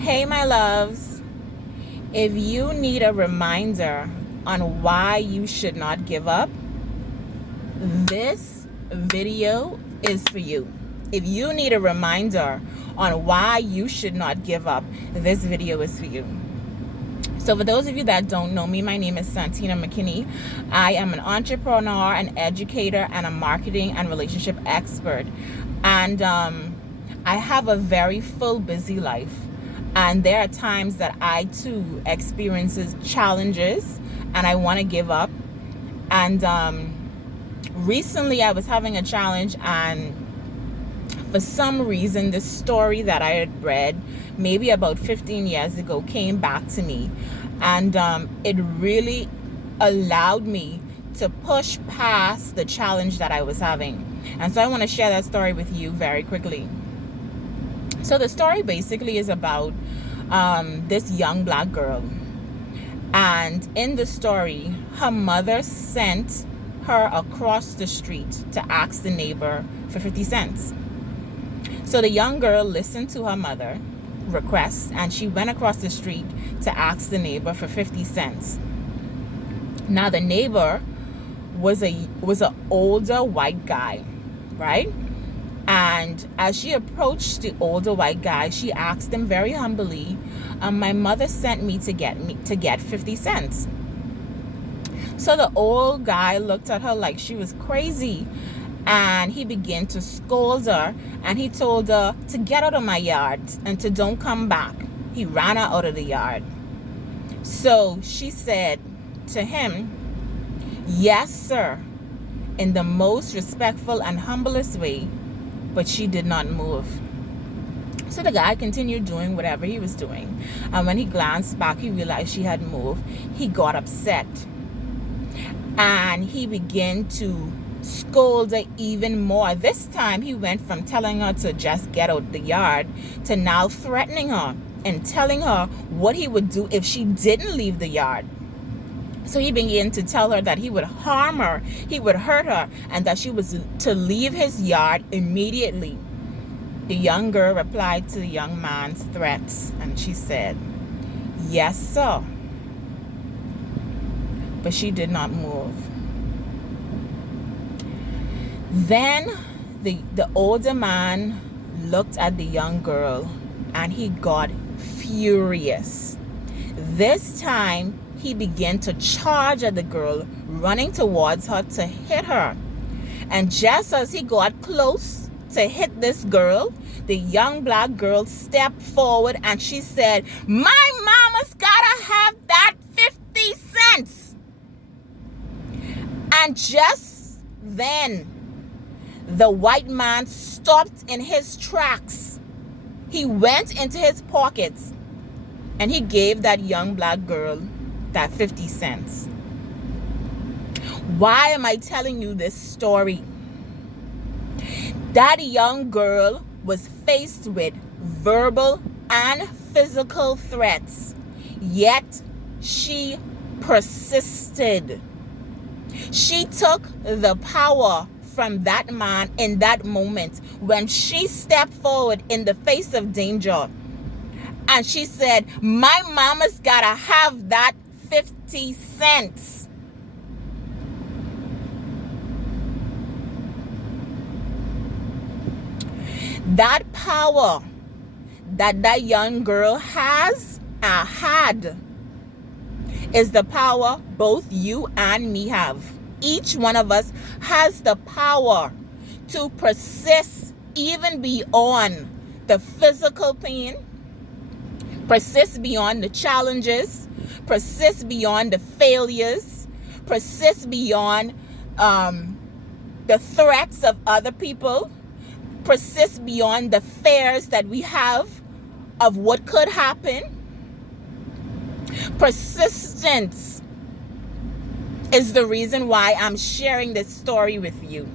Hey, my loves. If you need a reminder on why you should not give up, this video is for you. If you need a reminder on why you should not give up, this video is for you. So for those of you that don't know me, my name is Santina McKinney. I am an entrepreneur, an educator, and a marketing and relationship expert. And I have a very full, busy life. And there are times that I too experiences challenges and I want to give up. And recently I was having a challenge, and for some reason the story that I had read maybe about 15 years ago came back to me, and it really allowed me to push past the challenge that I was having. And so I want to share that story with you very quickly. So the story basically is about this young black girl, and in the story her mother sent her across the street to ask the neighbor for 50 cents. So the young girl listened to her mother request, and she went across the street to ask the neighbor for 50 cents. Now the neighbor was an older white guy, right? And as she approached the older white guy, she asked him very humbly, my mother sent me to get 50 cents. So the old guy looked at her like she was crazy, and he began to scold her, and he told her to get out of my yard and to don't come back. He ran her out of the yard. So she said to him, "Yes, sir," in the most respectful and humblest way, but she did not move. So the guy continued doing whatever he was doing, and when he glanced back, he realized she had moved. He got upset, and he began to scold her even more. This time he went from telling her to just get out the yard to now threatening her and telling her what he would do if she didn't leave the yard. So he began to tell her that he would harm her, he would hurt her, and that she was to leave his yard immediately. The young girl replied to the young man's threats, and she said, "Yes, sir." But she did not move. Then the older man looked at the young girl, and he got furious. This time he began to charge at the girl, running towards her to hit her. And just as he got close to hit this girl, the young black girl stepped forward and she said, "My mama's gotta have that 50 cents. And just then, the white man stopped in his tracks. He went into his pockets and he gave that young black girl that 50 cents. Why am I telling you this story? That young girl was faced with verbal and physical threats, yet she persisted. She took the power from that man in that moment when she stepped forward in the face of danger, and she said, "My mama's gotta have that 50 cents. That power that young girl has had is the power both you and me have. Each one of us has the power to persist even beyond the physical pain, persist beyond the challenges, persist beyond the failures, persist beyond the threats of other people, persist beyond the fears that we have of what could happen. Persistence is the reason why I'm sharing this story with you.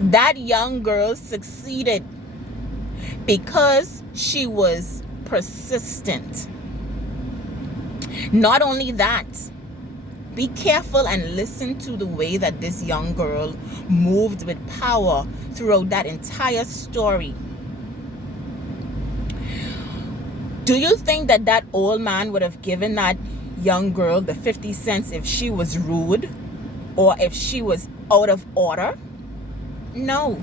That young girl succeeded because she was persistent. Not only that, be careful and listen to the way that this young girl moved with power throughout that entire story. Do you think that that old man would have given that young girl the 50 cents if she was rude or if she was out of order? No.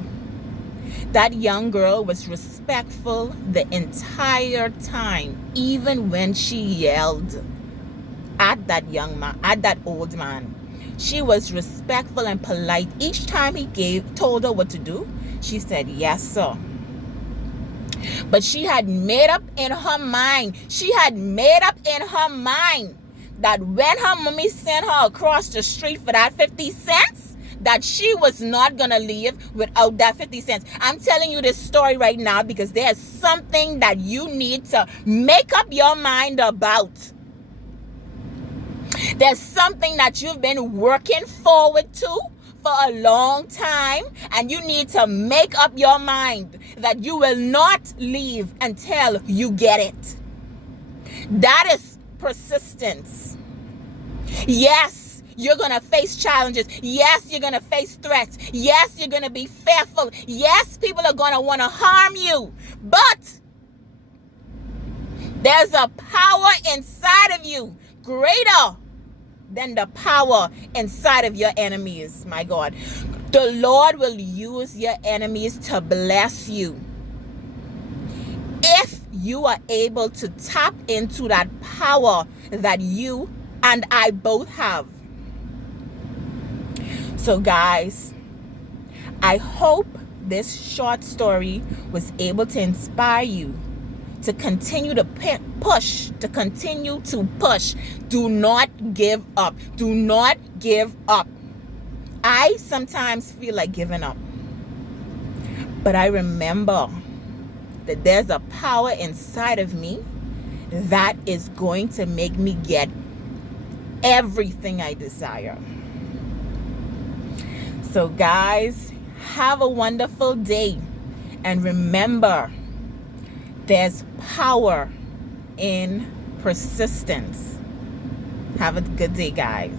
That young girl was respectful the entire time, even when she yelled at that young man, at that old man. She was respectful and polite. Each time he told her what to do, she said, "Yes, sir." But she had made up in her mind. She had made up in her mind that when her mommy sent her across the street for that 50 cents, that she was not going to leave without that 50 cents. I'm telling you this story right now because there's something that you need to make up your mind about. There's something that you've been working forward to for a long time, and you need to make up your mind that you will not leave until you get it. That is persistence. Yes, you're going to face challenges. Yes, you're going to face threats. Yes, you're going to be fearful. Yes, people are going to want to harm you. But there's a power inside of you greater than the power inside of your enemies, my God. The Lord will use your enemies to bless you if you are able to tap into that power that you and I both have. So guys, I hope this short story was able to inspire you to continue to push, to continue to push. Do not give up. Do not give up. I sometimes feel like giving up. But I remember that there's a power inside of me that is going to make me get everything I desire. So guys, have a wonderful day. And remember, there's power in persistence. Have a good day, guys.